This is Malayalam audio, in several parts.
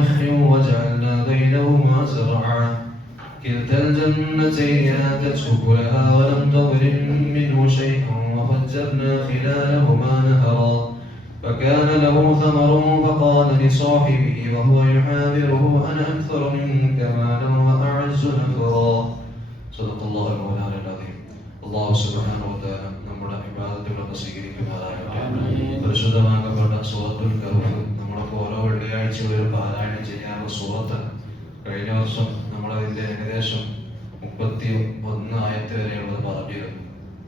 نخل وجعلنا بينهما زرعا كلتا الجنتين آتت أكلها ولم تظلم منه شيئا وفجرنا خلالهما نهرا فكان له ثمر فقال لصاحبه وهو يحاوره أنا أكثر منك مالا وأعز نفرا صدق الله المولى العظيم. الله سبحانه وتعالى നമ്മുടെ ഇബാദത്തുകളൊക്കെ സ്വീകരിക്കുമാറാകട്ടെ. പരിശുദ്ധമാക്കപ്പെട്ട സൂറത്തുൽ കഹ്ഫ് നമ്മളൊക്കെ ഓരോ വെള്ളിയാഴ്ച ഒരു പാരായണം ചെയ്യാനുള്ള സൂറത്താണ്. കഴിഞ്ഞ വർഷം നമ്മളതിൻ്റെ ഏകദേശം 31 ആയത്ത് വരെയുള്ളത് പറഞ്ഞിരുന്നു.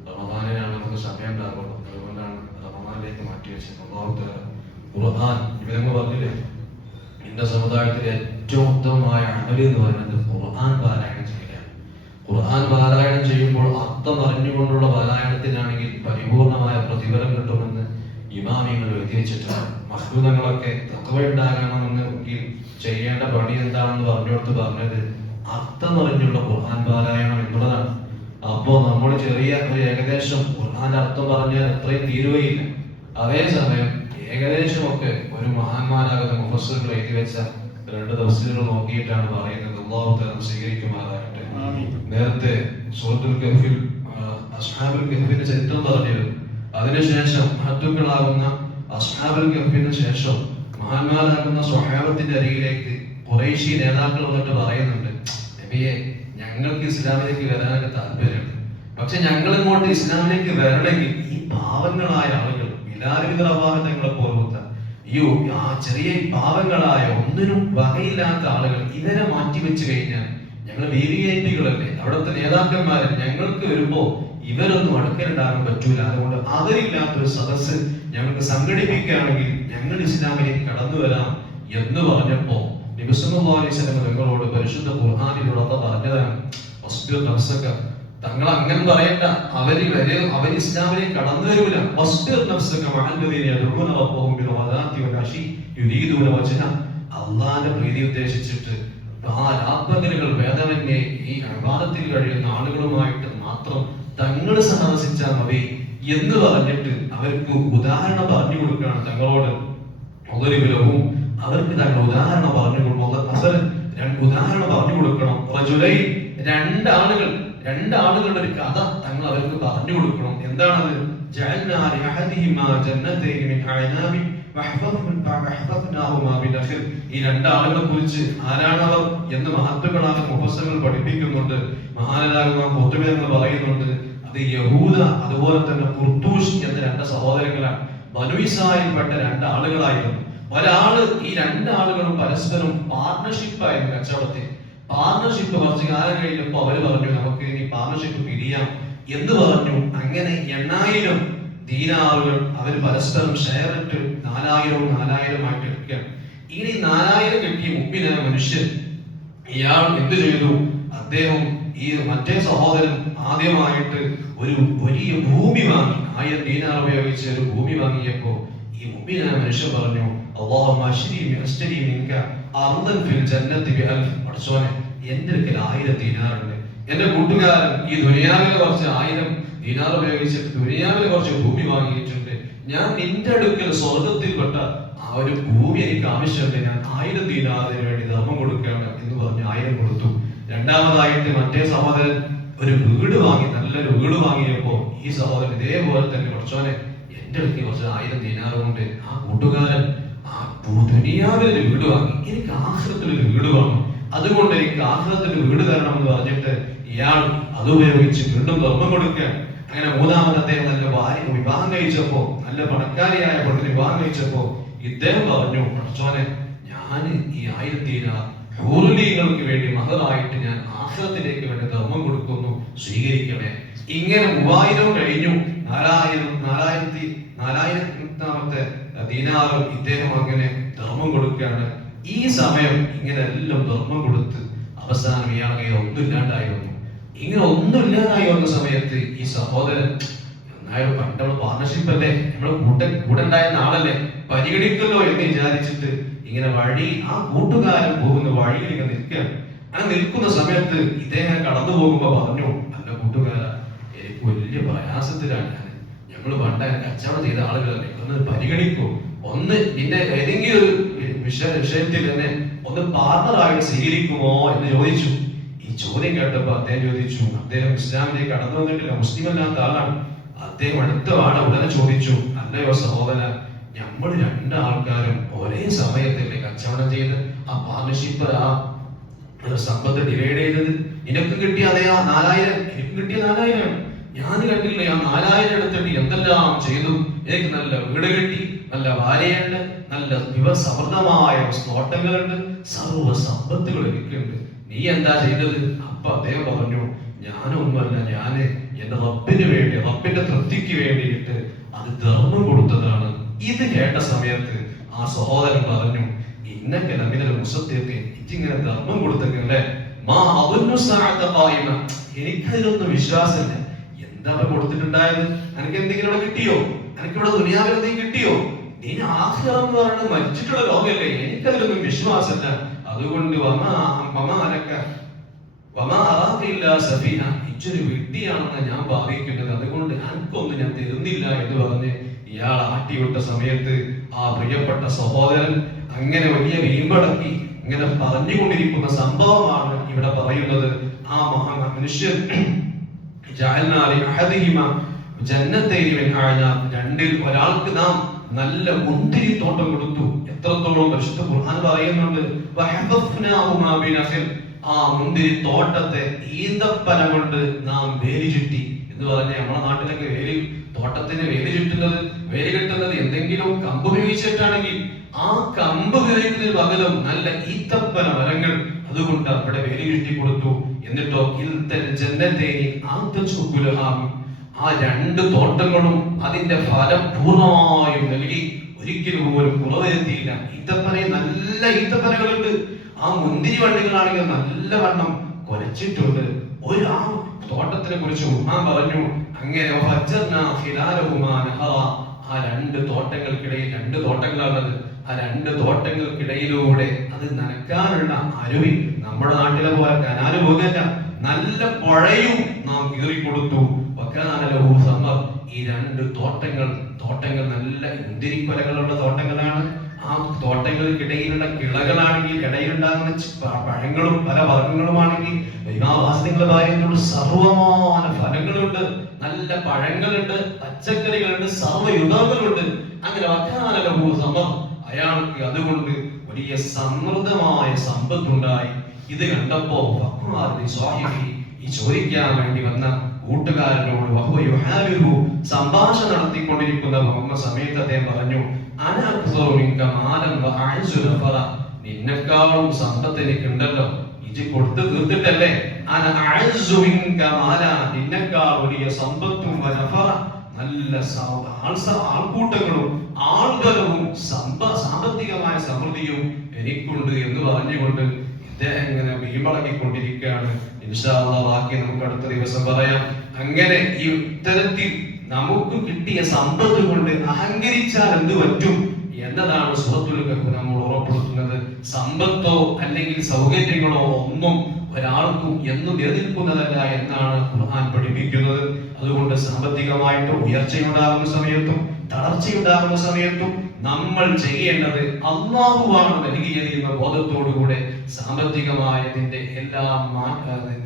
റമദാനിനാണ് നമുക്ക് സമയം ഉണ്ടാകുള്ളൂ, അതുകൊണ്ടാണ് റമദാനിലേക്ക് മാറ്റിവെച്ചത്. ഖുർആൻ ഇവരങ്ങ് പറഞ്ഞില്ലേ, എന്റെ സമുദായത്തിലെ ഏറ്റവും ഉത്തമമായ അമല് എന്ന് പറയുന്നത് ഖുർആൻ പാരായണം ചെയ്യുകയാണ്. ഖുർആൻ പാരായണം ചെയ്യുമ്പോൾ അർത്ഥം അറിഞ്ഞുകൊണ്ടുള്ള പാരായണത്തിനാണെങ്കിൽ പരിപൂർണമായ പ്രതിഫലം കിട്ടുമെന്ന് ഇമാമികൾ എഴുതി വെച്ചിട്ടുണ്ട്. മഹ്ദൂദങ്ങളൊക്കെ തഖ്വയുണ്ടാകണമെന്നെങ്കിൽ ചെയ്യേണ്ട പണി എന്താണെന്ന് പറഞ്ഞത് അർത്ഥം അറിഞ്ഞുള്ള ഖുർആൻ പാരായണം എന്നുള്ളതാണ്. അപ്പോൾ നമ്മൾ ചെറിയ ഒരു ഏകദേശം ഖുർആന്റെ അർത്ഥം പറഞ്ഞാൽ എത്രയും തീരുകയില്ല. അതേസമയം ഏകദേശമൊക്കെ ഒരു മഹാന്മാരാകുന്ന മുഫസ്സിറുകൾ എഴുതി വെച്ച 2 തഫ്സീറുകൾ നോക്കിയിട്ടാണ് പറയുന്നത്. അല്ലാഹു തആല സ്വീകരിക്കുമാറാകട്ടെ. നേരത്തെ സൂറത്തുൽ കഹ്ഫിൽ അസ്ഹാബുൽ കഹ്ഫിന്റെ ചരിത്രം പറഞ്ഞിരുന്നു. അതിനുശേഷം മഹത്തുക്കളാകുന്ന അസ്ഹാബുൽ കഹ്ഫിന് ശേഷം മഹാന്മാരാകുന്ന സ്വഹാബത്തിന്റെ അരികിലേക്ക് ഖുറൈശി നേതാക്കൾ വന്നിട്ട് പറയുന്നുണ്ട്, നബിയെ, ഞങ്ങൾക്ക് ഇസ്ലാമിലേക്ക് വരാനൊക്കെ താല്പര്യമുണ്ട്, പക്ഷെ ഞങ്ങൾ ഇങ്ങോട്ട് ഇസ്ലാമിലേക്ക് വരണമെങ്കിൽ ഈ പാവങ്ങളായ ആളുകൾ തങ്ങളെ പോലത്തെ ഈ ചെറിയ പാവങ്ങളായ ഒന്നിനും വകയില്ലാത്ത ആളുകൾ ഇവരെ മാറ്റിവെച്ച് കഴിഞ്ഞാൽ ഞങ്ങൾ വിവിഐപികളല്ലേ, അവിടുത്തെ നേതാക്കന്മാരെ, ഞങ്ങൾക്ക് വരുമ്പോ ഇവരൊന്നും അടുക്കലുണ്ടാകാൻ പറ്റൂല. അതുകൊണ്ട് അവരില്ലാത്തൊരു സദസ്സ് ഞങ്ങൾക്ക് സംഘടിപ്പിക്കുകയാണെങ്കിൽ ഞങ്ങൾ ഇസ്ലാമിലേക്ക് കടന്നു വരാം എന്ന് പറഞ്ഞപ്പോ നബി സല്ലല്ലാഹു അലൈഹി വസല്ലം തങ്ങളോട് പരിശുദ്ധ ഖുർആനിലൂടെ പറഞ്ഞതാണ്, തങ്ങൾ അങ്ങനെ പറയണ്ട, അവർ ഇസ്ലാമിലേക്ക് കടന്നു വരൂല. അള്ളാന്റെ പ്രീതി ഉദ്ദേശിച്ചിട്ട് ആ രാപ്പകലുകൾ വേദനയെ ഈ ഇബാദത്തിൽ കഴിയുന്ന ആളുകളുമായിട്ട് മാത്രം തങ്ങൾ സഹവസിച്ചാൽ മതി എന്ന് പറഞ്ഞിട്ട് അവർക്ക് ഉദാഹരണം പറഞ്ഞു കൊടുക്കുകയാണ് തങ്ങളോട്. അവർക്ക് തങ്ങൾ ഉദാഹരണം പറഞ്ഞു കൊടുക്കണം, ഉദാഹരണം പറഞ്ഞു കൊടുക്കണം. രണ്ടാളുകളുടെ ഒരു കഥ തങ്ങൾ അവർക്ക് പറഞ്ഞു കൊടുക്കണം. എന്താണത്? ഈ 2 ആളുകളെ കുറിച്ച് ആരാണവർ എന്ന് മഹത്തുക്കളായ മുഫസ്സിറുകൾ പഠിപ്പിക്കുന്നുണ്ട്. മഹാനാകുന്ന ഖുർത്തുബി എന്ന് പറയുന്നുണ്ട്, അത് യഹൂദ അതുപോലെ തന്നെ ഖുർത്തൂഷ് എന്ന 2 സഹോദരങ്ങളാണ്. ബനൂ ഇസ്രായേലിൽപ്പെട്ട 2 ആളുകളായിരുന്നു. ഒരാള് ഈ 2 ആളുകളും പരസ്പരം പാർട്ണർഷിപ്പ് ആയിരുന്നു കച്ചവടത്തിൽ. പാർട്ണർഷിപ്പ് കുറച്ച് കാലം കഴിഞ്ഞപ്പോ അവര് പറഞ്ഞു, നമുക്ക് ഇനി പാർട്ണർഷിപ്പ് പിരിയാം എന്ന് പറഞ്ഞു. അങ്ങനെ 8000 ദീനാറുകൾ അവർ പരസ്പരം ഷെയർ ഇട്ട് 4000 ആയിട്ട് എടുക്കുകയാണ്. ഇനി 4000 കിട്ടിയ മുമ്പിനായ മനുഷ്യൻ ഇയാൾ എന്ത് ചെയ്തു? അദ്ദേഹം ഈ മറ്റേ സഹോദരൻ ആദ്യമായിട്ട് ഒരു വലിയ ഭൂമി വാങ്ങി, 1000 ദീനാർ ഉപയോഗിച്ച് ഒരു ഭൂമി വാങ്ങിയപ്പോ ഈ മുമ്പിനായ മനുഷ്യൻ പറഞ്ഞു, എന്റെ അടുക്കൽ 1000 ദീനാറുണ്ട്, എന്റെ കൂട്ടുകാരൻ ഈ ദുനിയാവിലെ കുറച്ച് 1000 ദീനാർ ഉപയോഗിച്ചിട്ട് ദുനിയാവിലെ കുറച്ച് ഭൂമി വാങ്ങിയിട്ടുണ്ട്, ഞാൻ നിന്റെ അടുക്കൽ സ്വർഗത്തിൽപ്പെട്ട ആ ഒരു ഭൂമി എനിക്ക് ആവശ്യമുണ്ട്, ഞാൻ 1000 ദീനാറിന് വേണ്ടി ധർമ്മം കൊടുക്കുകയാണ് എന്ന് പറഞ്ഞ് 1000 കൊടുത്തു. രണ്ടാമതായിട്ട് മറ്റേ സഹോദരൻ ഒരു വീട് വാങ്ങി, നല്ലൊരു വീട് വാങ്ങിയപ്പോ ഈ സഹോദരൻ ഇതേപോലെ തന്നെ കുറച്ചോനെ എന്റെ അടുക്കൽ കുറച്ച് 1000 ദീനാറുണ്ട്, ആ കൂട്ടുകാരൻ ആ ദുനിയാവിലൊരു വീട് വാങ്ങി, എനിക്ക് ആഖിറത്തിലൊരു വീട് വാങ്ങും, അതുകൊണ്ട് എനിക്ക് ആഖിറത്തിൽ വീട് തരണം എന്ന് പറഞ്ഞിട്ട് ഇയാൾ അതുപയോഗിച്ച് വീണ്ടും ധർമ്മം കൊടുക്കുക. അങ്ങനെ മൂന്നാമത് അദ്ദേഹം നല്ല ഭാര്യ വിവാഹം കഴിച്ചപ്പോ, നല്ല പണക്കാരിയായ പെണ്ണിന് വിവാഹം കഴിച്ചപ്പോ ഇദ്ദേഹം പറഞ്ഞു, അർച്ചോനെ, ഞാൻ ഈ 1000 ദീനാർ ഹൂറുലീങ്ങൾക്ക് വേണ്ടി മഹറായിട്ട് ഞാൻ ആഖിറത്തിലേക്ക് വേണ്ടി ധർമ്മം കൊടുക്കുന്നു, സ്വീകരിക്കണേ. ഇങ്ങനെ 3000 കഴിഞ്ഞു. 4000ാമത്തെ ദീനാർ ഇദ്ദേഹം അങ്ങനെ ധർമ്മം കൊടുക്കുകയാണ്. ഈ സമയം ഇങ്ങനെ എല്ലാം ധർമ്മം കൊടുത്ത് അവസാനം ഇയാളെ ഒന്നുമില്ലാണ്ടായി വന്നു. ഇങ്ങനെ ഒന്നുമില്ലാതായി വന്ന സമയത്ത് ഈ സഹോദരൻ, എന്നാലും പണ്ടുള്ള പാർട്ണർഷിപ്പ് അല്ലേ, നമ്മുടെ കൂടെ ഉണ്ടായിരുന്ന ആളല്ലേ, പരിഗണിക്കല്ലോ എന്ന് വിചാരിച്ചിട്ട് ഇങ്ങനെ ആ കൂട്ടുകാരൻ പോകുന്ന വഴിയിൽ ഇങ്ങനെ നിൽക്കുകയാണ്. അങ്ങനെ നിൽക്കുന്ന സമയത്ത് ഇദ്ദേഹം കടന്നു പോകുമ്പോ പറഞ്ഞു, അല്ല കൂട്ടുകാര, എനിക്ക് വലിയ പ്രയാസത്തിലാണ് ഞാൻ, ഞങ്ങൾ പണ്ട് കച്ചവടം ചെയ്ത ആളുകളല്ലേ, ഒന്ന് പരിഗണിക്കൂ, ഒന്ന് നിന്റെ ഏതെങ്കിലും ഒരു വിഷയത്തിൽ എന്നെ ഒന്ന് പാർട്ണറായിട്ട് സ്വീകരിക്കുമോ എന്ന് ചോദിച്ചു. ഈ ചോദ്യം കേട്ടപ്പോ അദ്ദേഹം ചോദിച്ചു, അദ്ദേഹം ഇസ്ലാമിലേക്ക് കടന്നു വന്നിട്ടില്ല, മുസ്ലിം അല്ലാത്ത ആളാണ്. അദ്ദേഹം അടുത്തവാണ് ഉടനെ ചോദിച്ചു, അല്ലയോ സഹോദര, നമ്മൾ രണ്ടാൾക്കാരും ഒരേ സമയത്തല്ലേ കച്ചവടം ചെയ്ത് ആ പാർട്ണർഷിപ്പ് ആ സമ്പത്ത് ഡിവൈഡ് ചെയ്തത്? നിനക്ക് കിട്ടിയ അതേ ആ 4000, എനിക്ക് കിട്ടിയ 4000. ഞാൻ കണ്ടില്ലേ ആ 4000 എടുത്തിട്ട് എന്തെല്ലാം ചെയ്തു. എനിക്ക് നല്ല വീട് കിട്ടി, നല്ല ഭാര്യയുണ്ട്, നല്ല സമൃദ്ധമായ തോട്ടങ്ങളുണ്ട്, സർവ്വ സമ്പത്തുകൾ എനിക്കുണ്ട്. നീ എന്താ ചെയ്തത്? അപ്പൊ അദ്ദേഹം പറഞ്ഞു, ഞാനൊന്നുമല്ല, ഞാന് എന്റെ റബ്ബിന് വേണ്ടി, റബ്ബിന്റെ തൃപ്തിക്ക് വേണ്ടിയിട്ട് അത് ധർമ്മം കൊടുത്തതാണ്. ഇത് കേട്ട സമയത്ത് ആ സഹോദരൻ പറഞ്ഞു, ഇന്നൊക്കെ നബിയുടെ മുസത്തേക്ക് ഇങ്ങനെ ധർമ്മം കൊടുത്തല്ലേ, എനിക്കതിലൊന്നും വിശ്വാസമില്ല. എന്താ കൊടുത്തിട്ടുണ്ടായത്? എനിക്ക് എന്തെങ്കിലും കിട്ടിയോ? എനിക്കിവിടെ ദുനിയാവിൽ എന്തെങ്കിലും കിട്ടിയോ? നീ ആഖിറം എന്ന് പറയുന്നത് മരിച്ചിട്ടുള്ള ലോകമല്ലേ, എനിക്കതിലൊന്നും വിശ്വാസമില്ല. അതുകൊണ്ട് ഇച്ചൊരു വിഡ്ഢിയാണെന്ന് ഞാൻ ഭാവിക്കുന്നത്, അതുകൊണ്ട് എനിക്കൊന്നും ഞാൻ തരുന്നില്ല എന്ന് പറഞ്ഞ് ഇയാൾ ആട്ടിവിട്ട സമയത്ത് ആ പ്രിയപ്പെട്ട സഹോദരൻ അങ്ങനെ വലിയ വീമ്പടക്കി ഇങ്ങനെ പറഞ്ഞുകൊണ്ടിരിക്കുന്ന സംഭവമാണ് ഇവിടെ പറയുന്നത്. ആ മനുഷ്യൻ രണ്ടിൽ ഒരാൾക്ക് നാം നല്ല മുന്തിരിത്തോട്ടം കൊടുത്തു. എത്രത്തോളം പരിശുദ്ധ ഖുർആൻ പറയുന്നുണ്ട്, ആ മുന്തിരിത്തോട്ടത്തെ ഈന്തപ്പന കൊണ്ട് നാം വേലി ചുറ്റി എന്ന് പറഞ്ഞ നമ്മുടെ നാട്ടിലൊക്കെ തോട്ടത്തിന് വേലി ചുറ്റുന്നത്, വേലി കെട്ടുന്നത് എന്തെങ്കിലും കമ്പ് ഉപയോഗിച്ചിട്ടാണെങ്കിൽ ആ കമ്പ് ഉപയോഗിക്കുന്നതിന് പകരം നല്ല ഈത്തപ്പന മരങ്ങൾ അതുകൊണ്ട് അവിടെ വേലി ചുറ്റി കൊടുത്തു. എന്നിട്ടോ ആ 2 തോട്ടങ്ങളും അതിന്റെ ഫലം പൂർണ്ണമായും നൽകി, ഒരിക്കലും പോലും കുറവ് വരുത്തിയില്ല. ഈത്തപ്പനയിൽ നല്ല ഈത്തപ്പനകളുണ്ട്, ആ മുന്തിരി വള്ളികളാണെങ്കിൽ നല്ല വണ്ണം കൊലച്ചിട്ടുണ്ട്. ആ തോട്ടത്തിനെ കുറിച്ച് ഖുർആൻ പറഞ്ഞു, അങ്ങനെ ആ 2 തോട്ടങ്ങൾക്കിടയിൽ, 2 തോട്ടങ്ങളാണത്, ആ 2 തോട്ടങ്ങൾക്കിടയിലൂടെ അത് നനയ്ക്കാനുള്ള അരുവി, നമ്മുടെ നാട്ടിലെ പോലെ കനാല് പോകല്ല, നല്ല പുഴയും നാം കീറിക്കൊടുത്തു. ഈ 2 തോട്ടങ്ങൾ നല്ല മുന്തിരിക്കൊലകളുള്ള തോട്ടങ്ങളാണ്. ആ തോട്ടങ്ങൾക്കിടയിലുള്ള കിളകളാണെങ്കിൽ, ഇടയിലുണ്ടാകുന്ന പഴങ്ങളും പല വർഗങ്ങളുമാണെങ്കിൽ സർവമാന ഫലങ്ങളുണ്ട്, നല്ല പഴങ്ങളുണ്ട്, പച്ചക്കറികളുണ്ട്, സർവ്വയുഗങ്ങളുണ്ട്. അങ്ങനെ അയാൾക്ക് അതുകൊണ്ട് വലിയ സമൃദ്ധമായ സമ്പത്തുണ്ടായി. ഇത് കണ്ടപ്പോ ഈ ചോദിക്കാൻ വേണ്ടി വന്ന കൂട്ടുകാരനോട് സംഭാഷണം നടത്തിക്കൊണ്ടിരിക്കുന്ന സമയത്ത് അദ്ദേഹം പറഞ്ഞു, നിന്നെക്കാളും സമ്പത്ത് എനിക്കുണ്ടല്ലോ, ഇജ് കൊടുത്തു തീർത്തിട്ടല്ലേ. നിന്നെക്കാൾ വലിയ സമ്പത്തും നല്ല ആൾക്കൂട്ടങ്ങളും ആൾബലവും സാമ്പത്തികമായ സമൃദ്ധിയും എനിക്കുണ്ട് എന്ന് പറഞ്ഞുകൊണ്ട് ഇദ്ദേഹം ഇങ്ങനെ വീമ്പളക്കിക്കൊണ്ടിരിക്കുകയാണ്. ഇൻഷാ അല്ലാഹ് ബാക്കി നമുക്ക് അടുത്ത ദിവസം പറയാം. അങ്ങനെ ഈ ഇത്തരത്തിൽ നമുക്ക് കിട്ടിയ സമ്പത്ത് കൊണ്ട് അഹങ്കരിച്ചാൽ എന്ത് പറ്റും എന്നതാണ് സൂറത്തുൽ കഹ്ഫ് നമ്മൾ ഉറപ്പെടുത്തുന്നത്. സമ്പത്തോ അല്ലെങ്കിൽ സൗകര്യങ്ങളോ ഒന്നും ഒരാൾക്കും എന്നും നിലനിൽക്കുന്നതല്ല എന്നാണ് ഖുർആൻ പഠിപ്പിക്കുന്നത്. അതുകൊണ്ട് സാമ്പത്തികമായിട്ട് ഉയർച്ചയുണ്ടാകുന്ന സമയത്തും തളർച്ചയുണ്ടാകുന്ന സമയത്തും നമ്മൾ ചെയ്യേണ്ടത് അല്ലാഹുവാണ് നൽകിയത് എന്ന ബോധത്തോടുകൂടെ സാമ്പത്തികമായതിന്റെ എല്ലാ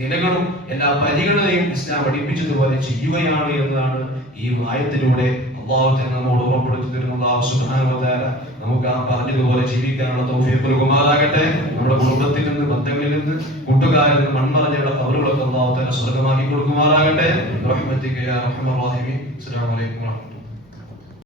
നിലകളും എല്ലാ പരിഗണനയും ഇസ്ലാം പഠിപ്പിച്ചതുപോലെ ചെയ്യുകയാണ് എന്നതാണ് ഈ ആയത്തിലൂടെ അല്ലാഹു നമ്മോട് ഉറപ്പെടുത്തി തരുന്ന അല്ലാഹു സുബ്ഹാനഹു വ തആല നമുക്ക് ആ പറഞ്ഞതുപോലെ ജീവിക്കാനുള്ള തൗഫീഖ് നൽകുമാറാകട്ടെ. നമ്മുടെ കുടുംബത്തിൽ നിന്ന്, ബന്ധങ്ങളിൽ നിന്ന്, കൂട്ടുകാരിൽ നിന്ന് മൺമറഞ്ഞുള്ള ഖബറുകളൊക്കെ അല്ലാഹു തആല സ്വർഗ്ഗമാക്കി കൊടുക്കുമാറാകട്ടെ. റഹ്മത്തിക യാ അർഹമർ റഹീമീൻ. അസ്സലാമു അലൈക്കും.